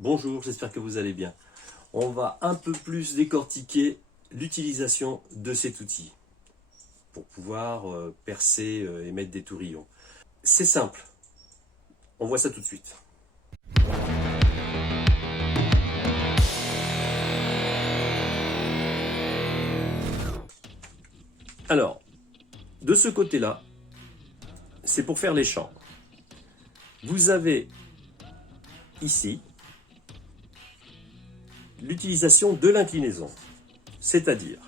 Bonjour, j'espère que vous allez bien. On va un peu plus décortiquer l'utilisation de cet outil pour pouvoir percer et mettre des tourillons. C'est simple, on voit ça tout de suite. Alors, de ce côté-là, c'est pour faire les champs. Vous avez ici l'utilisation de l'inclinaison, c'est-à-dire,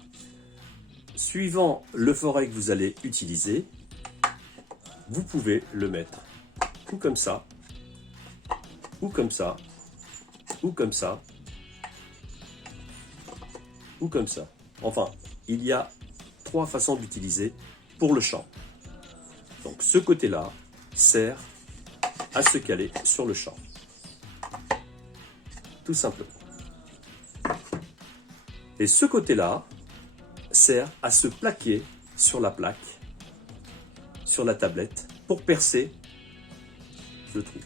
suivant le forêt que vous allez utiliser, vous pouvez le mettre ou comme ça, ou comme ça, ou comme ça, ou comme ça. Enfin, il y a 3 façons d'utiliser pour le champ. Donc ce côté-là sert à se caler sur le champ. Tout simplement. Et ce côté-là sert à se plaquer sur la plaque, sur la tablette, pour percer le trou.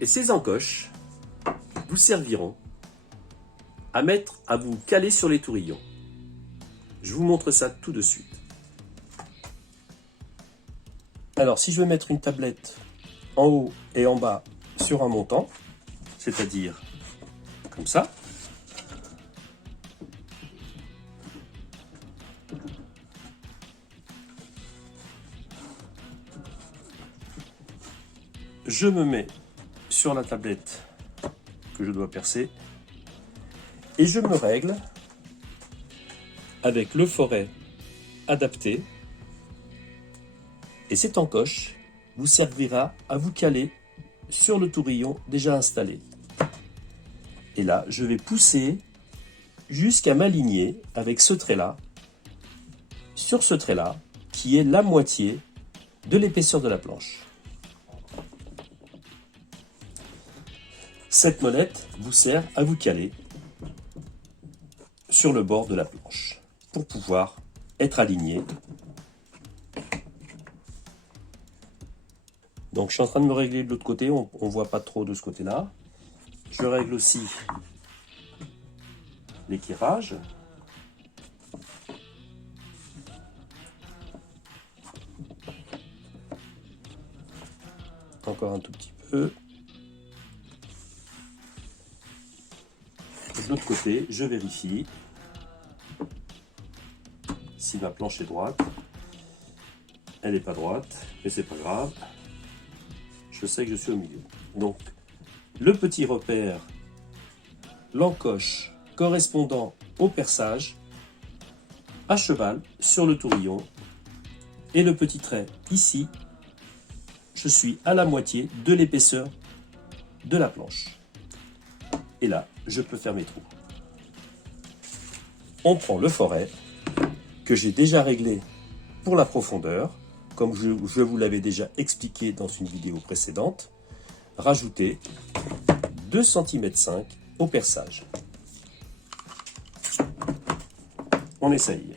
Et ces encoches vous serviront à vous caler sur les tourillons. Je vous montre ça tout de suite. Alors, si je veux mettre une tablette en haut et en bas sur un montant, c'est-à-dire comme ça, je me mets sur la tablette que je dois percer et je me règle avec le forêt adapté. Et cette encoche vous servira à vous caler sur le tourillon déjà installé. Et là, je vais pousser jusqu'à m'aligner avec ce trait-là, sur ce trait-là, qui est la moitié de l'épaisseur de la planche. Cette molette vous sert à vous caler sur le bord de la planche pour pouvoir être aligné. Donc je suis en train de me régler de l'autre côté, on ne voit pas trop de ce côté-là. Je règle aussi l'équirage. Encore un tout petit peu. De l'autre côté, je vérifie si ma planche est droite. Elle n'est pas droite, mais c'est pas grave. Je sais que je suis au milieu. Donc, le petit repère, l'encoche correspondant au perçage, à cheval sur le tourillon, et le petit trait ici, je suis à la moitié de l'épaisseur de la planche. Et là, je peux faire mes trous. On prend le forêt que j'ai déjà réglé pour la profondeur, comme je vous l'avais déjà expliqué dans une vidéo précédente. Rajouter 2,5 cm au perçage. On essaye.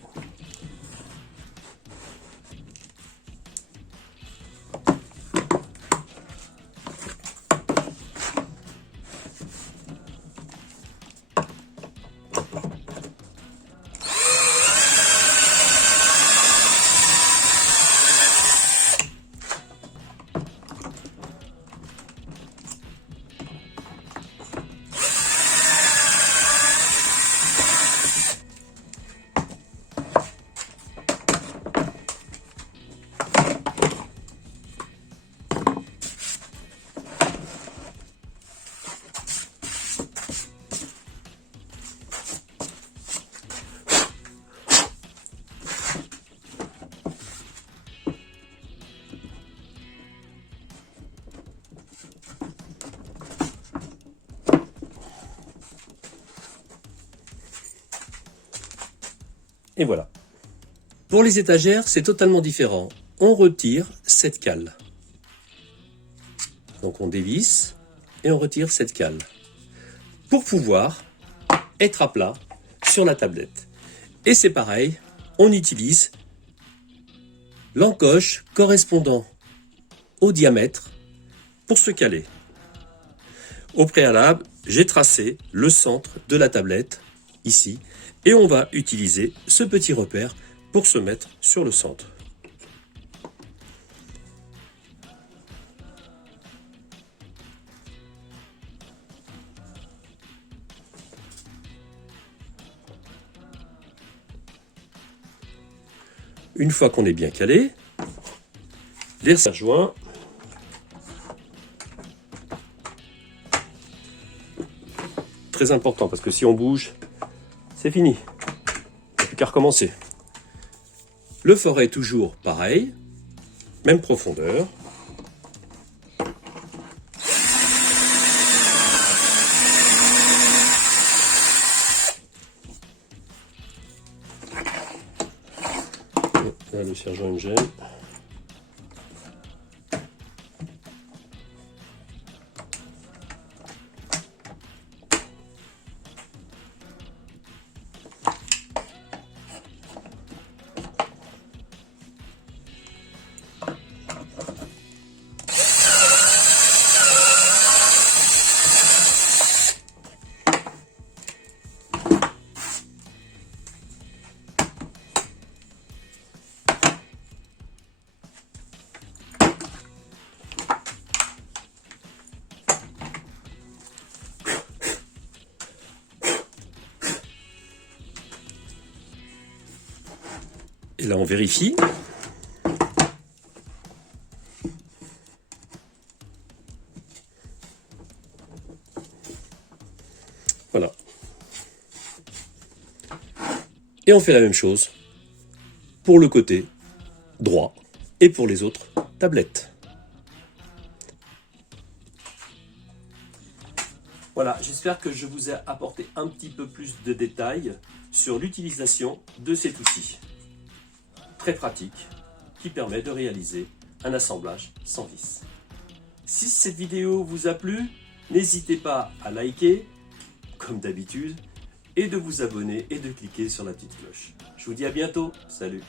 Et voilà. Pour les étagères, c'est totalement différent. On retire cette cale. Donc on dévisse et on retire cette cale pour pouvoir être à plat sur la tablette. Et c'est pareil, on utilise l'encoche correspondant au diamètre pour se caler. Au préalable, j'ai tracé le centre de la tablette, ici, et on va utiliser ce petit repère pour se mettre sur le centre. Une fois qu'on est bien calé, les serre-joints très important parce que si on bouge, c'est fini. Il n'y a plus qu'à recommencer. Le forêt toujours pareil, même profondeur. Là, le serre-joint me gêne. Et là, on vérifie. Voilà. Et on fait la même chose pour le côté droit et pour les autres tablettes. Voilà, j'espère que je vous ai apporté un petit peu plus de détails sur l'utilisation de cet outil. Très pratique, qui permet de réaliser un assemblage sans vis. Si cette vidéo vous a plu, n'hésitez pas à liker, comme d'habitude, et de vous abonner et de cliquer sur la petite cloche. Je vous dis à bientôt, salut!